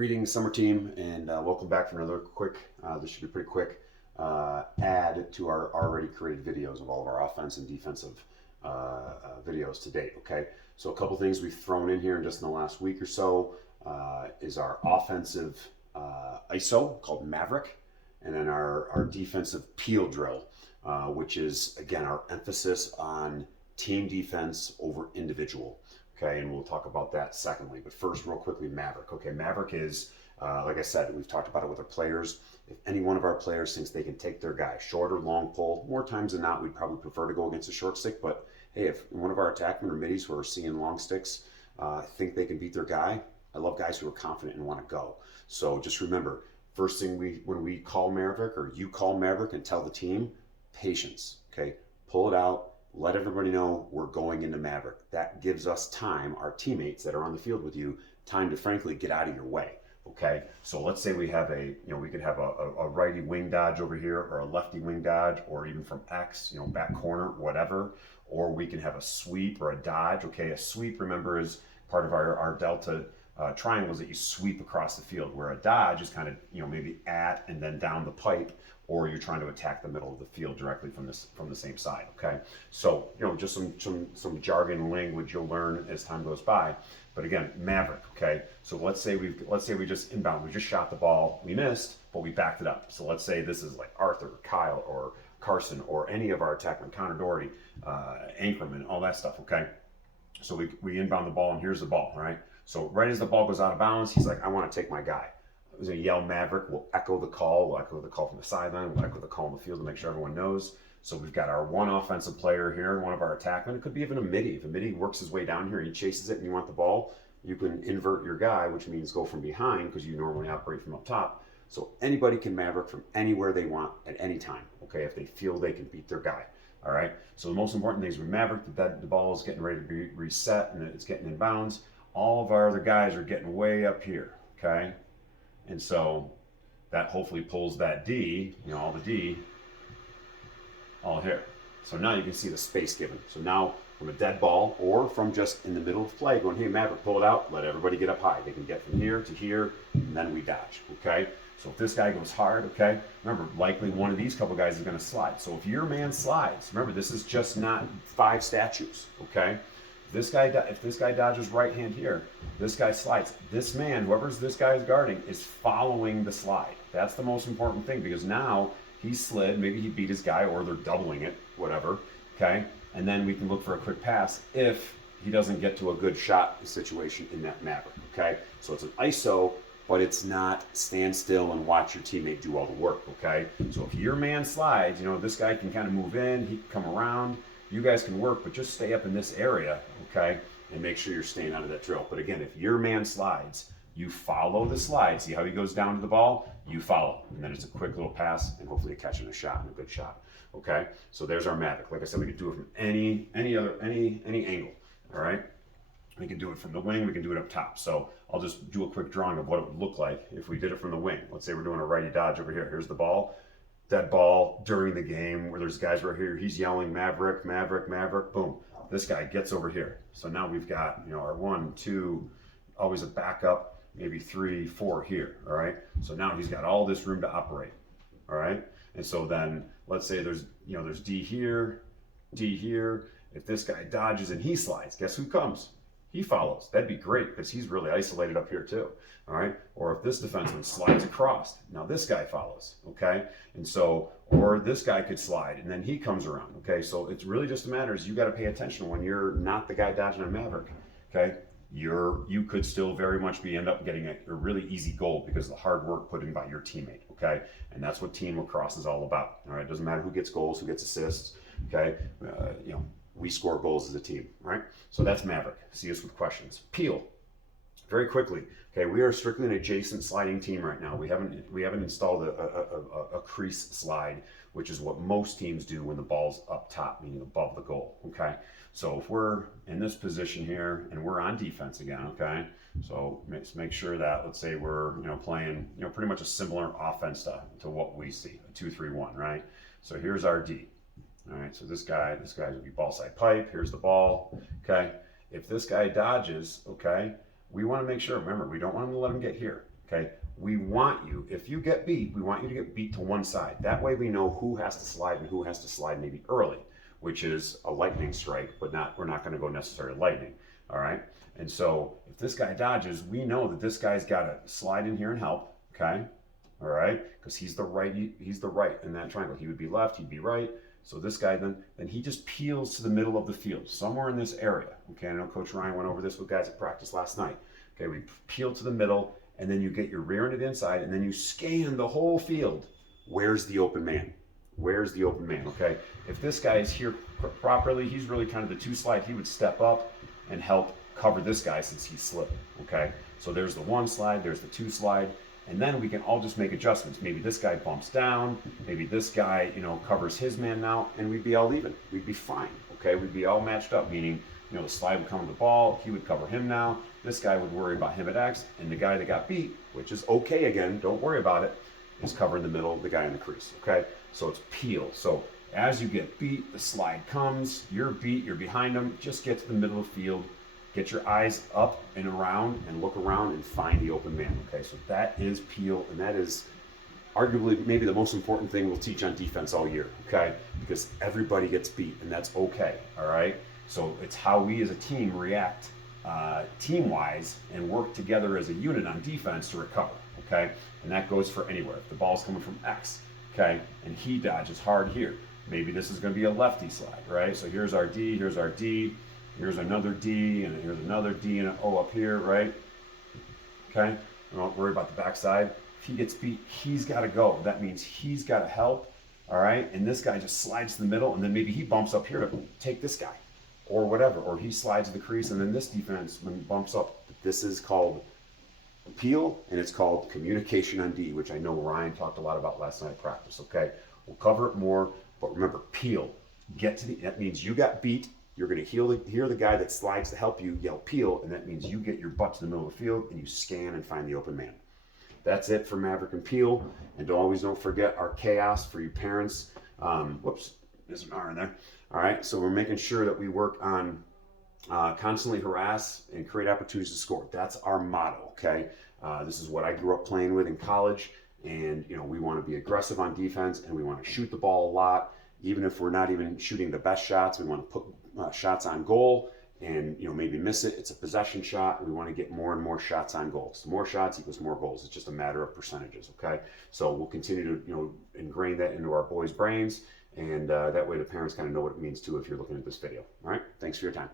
Greetings, summer team, and welcome back for another quick, this should be pretty quick, add to our already created videos of all of our offense and defensive videos to date, okay? So a couple things we've thrown in here in just in the last week or so is our offensive ISO called Maverik, and then our defensive peel drill, which is, again, our emphasis on team defense over individual. Okay, and we'll talk about that secondly. But first, real quickly, Maverik. Okay, Maverik is, like I said, we've talked about it with our players. If any one of our players thinks they can take their guy, short or long pull, more times than not, we'd probably prefer to go against a short stick. But hey, if one of our attackmen or middies who are seeing long sticks think they can beat their guy, I love guys who are confident and want to go. So just remember, first thing when we call Maverik or you call Maverik and tell the team, patience. Okay, pull it out. Let everybody know we're going into Maverik. That gives us time, our teammates that are on the field with you, time to frankly get out of your way. Okay, so let's say we have we could have a righty wing dodge over here, or a lefty wing dodge, or even from X, back corner, whatever. Or we can have a sweep or a dodge. Okay, a sweep, remember, is part of our delta triangles that you sweep across the field, where a dodge is kind of maybe at and then down the pipe, or you're trying to attack the middle of the field directly from the same side. Okay, so just some jargon language you'll learn as time goes by. But again, Maverik. Okay, so let's say we just inbound, we just shot the ball, we missed, but we backed it up. So let's say this is like Arthur, Kyle, or Carson, or any of our attackmen, Connor Doherty, Anchorman, all that stuff. Okay, so we inbound the ball, and here's the ball. All right, so right as the ball goes out of bounds, he's like, I want to take my guy. He's going to yell Maverik. We'll echo the call. We'll echo the call from the sideline. We'll echo the call in the field to make sure everyone knows. So we've got our one offensive player here, one of our attackmen. It could be even a midi. If a midi works his way down here and he chases it and you want the ball, you can invert your guy, which means go from behind because you normally operate from up top. So anybody can Maverik from anywhere they want at any time, okay, if they feel they can beat their guy. All right, so the most important thing is with Maverik, that the ball is getting ready to be reset and it's getting in bounds. All of our other guys are getting way up here, okay? And so that hopefully pulls that D, all the D, all here. So now you can see the space given. So now from a dead ball or from just in the middle of play going, hey, Maverik, pull it out, let everybody get up high. They can get from here to here, and then we dodge, okay? So if this guy goes hard, okay, remember, likely one of these couple guys is going to slide. So if your man slides, remember, this is just not 5 statues, okay? If this guy dodges right hand here, this guy slides. This man, whoever's this guy is guarding, is following the slide. That's the most important thing, because now he slid, maybe he beat his guy, or they're doubling it, whatever, okay? And then we can look for a quick pass if he doesn't get to a good shot situation in that Maverik, okay? So it's an ISO, but it's not stand still and watch your teammate do all the work, okay? So if your man slides, this guy can kind of move in, he can come around, you guys can work, but just stay up in this area, okay? And make sure you're staying out of that drill. But again, if your man slides, you follow the slide. See how he goes down to the ball? You follow. And then it's a quick little pass and hopefully catching a shot and a good shot, okay? So there's our Maverik. Like I said, we can do it from any angle, all right? We can do it from the wing, we can do it up top. So I'll just do a quick drawing of what it would look like if we did it from the wing. Let's say we're doing a righty dodge over here. Here's the ball. That ball during the game where there's guys right here, he's yelling Maverik, Maverik, Maverik, boom. This guy gets over here. So now we've got, our 1, 2, always a backup, maybe 3, 4 here, all right? So now he's got all this room to operate, all right? And so then let's say there's D here, D here. If this guy dodges and he slides, guess who comes? He follows. That'd be great because he's really isolated up here too, all right? Or if this defenseman slides across, now this guy follows, okay? And so, or this guy could slide and then he comes around, okay? So it's really just a matter is you got to pay attention when you're not the guy dodging a Maverik, okay? You could still very much end up getting a really easy goal because of the hard work put in by your teammate, okay? And that's what team lacrosse is all about, all right? It doesn't matter who gets goals, who gets assists, okay? We score goals as a team, right? So that's Maverik. See us with questions. Peel. Very quickly. Okay, we are strictly an adjacent sliding team right now. We haven't installed a crease slide, which is what most teams do when the ball's up top, meaning above the goal. Okay, so if we're in this position here and we're on defense again, okay, so let's make sure that, let's say we're playing pretty much a similar offense to what we see, a 2-3-1, right? So here's our D. All right, so this guy would be ball side pipe. Here's the ball, okay? If this guy dodges, okay, we want to make sure, remember, we don't want him to let him get here, Okay, we want you, if you get beat, we want you to get beat to one side. That way we know who has to slide and who has to slide maybe early, which is a lightning strike, but we're not going to go necessarily lightning. All right, and so if this guy dodges, we know that this guy's got to slide in here and help. Okay, all right, because he's the right in that triangle. He would be left, he'd be right. So this guy then he just peels to the middle of the field, somewhere in this area. Okay, I know Coach Ryan went over this with guys at practice last night. Okay, we peel to the middle, and then you get your rear end inside, and then you scan the whole field. Where's the open man? Where's the open man? Okay, if this guy is here properly, he's really kind of the two slide. He would step up and help cover this guy since he's slipping. Okay, so there's the one slide, there's the two slide, and then we can all just make adjustments. Maybe this guy bumps down, maybe this guy, covers his man now, and we'd be all even. We'd be fine. Okay, we'd be all matched up, meaning the slide would come to the ball, he would cover him now, this guy would worry about him at X, and the guy that got beat, which is okay again, don't worry about it, is covering the middle, the guy in the crease. Okay, so it's peel. So as you get beat, the slide comes, you're beat, you're behind him, just get to the middle of the field, get your eyes up and around and look around and find the open man. Okay, so that is peel, and that is arguably maybe the most important thing we'll teach on defense all year. Okay, because everybody gets beat, and that's okay. All right, so it's how we as a team react team-wise and work together as a unit on defense to recover. Okay, and that goes for anywhere. If the ball's coming from X, okay, and he dodges hard here, maybe this is going to be a lefty slide, right? So here's our D, here's our D, here's another D, and here's another D and an O up here, right? Okay, don't worry about the backside. If he gets beat, he's got to go. That means he's got to help, all right? And this guy just slides to the middle, and then maybe he bumps up here to take this guy, or whatever, or he slides to the crease, and then this defenseman bumps up. This is called peel, and it's called communication on D, which I know Ryan talked a lot about last night at practice, okay? We'll cover it more, but remember, peel. That means you got beat. You're going to hear the guy that slides to help you yell peel, and that means you get your butt to the middle of the field, and you scan and find the open man. That's it for Maverik and Peel. And don't forget our chaos for you parents. Whoops, there's an R in there. All right, so we're making sure that we work on constantly harass and create opportunities to score. That's our motto, okay? This is what I grew up playing with in college. And, we want to be aggressive on defense, and we want to shoot the ball a lot. Even if we're not even shooting the best shots, we want to put shots on goal and maybe miss it. It's a possession shot. We want to get more and more shots on goals. The more shots equals more goals. It's just a matter of percentages, okay? So we'll continue to ingrain that into our boys' brains, and that way the parents kind of know what it means too if you're looking at this video. All right, thanks for your time.